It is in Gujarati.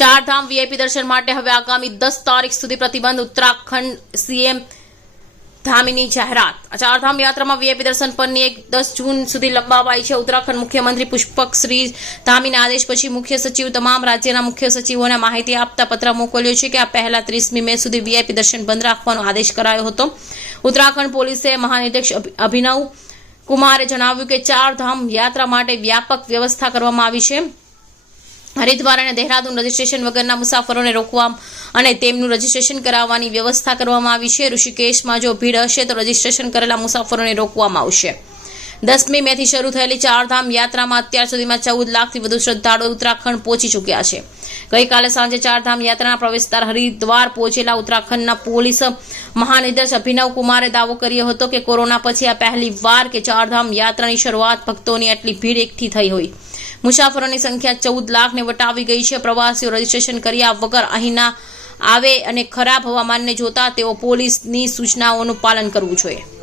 ચારધામ વીઆઈપી દર્શન માટે હવે આગામી દસ તારીખ સુધી પ્રતિબંધ. ઉત્તરાખંડ સીએમ ધામીની જાહેરાત. ચારધામ યાત્રામાં વીઆઈપી દર્શન પરની એક દસ જૂન સુધી લંબાવાઈ છે. ઉત્તરાખંડ મુખ્યમંત્રી પુષ્પક શ્રી ધામીના આદેશ પછી મુખ્ય સચિવ તમામ રાજ્યના મુખ્ય સચિવોને માહિતી આપતા પત્ર મોકલ્યો છે કે આ પહેલા ત્રીસમી મે સુધી વીઆઈપી દર્શન બંધ રાખવાનો આદેશ કરાયો હતો. ઉત્તરાખંડ પોલીસે મહાનિદેશ અભિનવ કુમારે જણાવ્યું કે ચારધામ યાત્રા માટે વ્યાપક વ્યવસ્થા કરવામાં આવી છે. હરિદ્વાર અને દહેરાદૂન રજીસ્ટ્રેશન વગરના મુસાફરોને રોકવા અને તેમનું રજીસ્ટ્રેશન કરાવવાની વ્યવસ્થા કરવામાં આવી છે. ઋષિકેશમાં જો ભીડ હશે તો રજીસ્ટ્રેશન કરેલા મુસાફરોને રોકવામાં આવશે. દસમી મેથી શરૂ થયેલી ચારધામ યાત્રામાં અત્યાર સુધીમાં ચૌદ લાખથી વધુ શ્રદ્ધાળુઓ ઉત્તરાખંડ પહોંચી ચૂક્યા છે. ગઈકાલે સાંજે ચારધામ યાત્રાના પ્રવેશદ્વાર હરિદ્વાર પહોંચેલા ઉત્તરાખંડના પોલીસ મહાનિદેશ અભિનવ કુમારે દાવો કર્યો હતો કે કોરોના પછી આ પહેલી વાર કે ચારધામ યાત્રાની શરૂઆત ભક્તોની આટલી ભીડ એકઠી થઈ હોય. મુસાફરોની સંખ્યા ચૌદ લાખને વટાવી ગઈ છે. પ્રવાસીઓ રજીસ્ટ્રેશન કર્યા વગર અહીંના આવે અને ખરાબ હવામાનને જોતા તેઓ પોલીસની સૂચનાઓનું પાલન કરવું જોઈએ.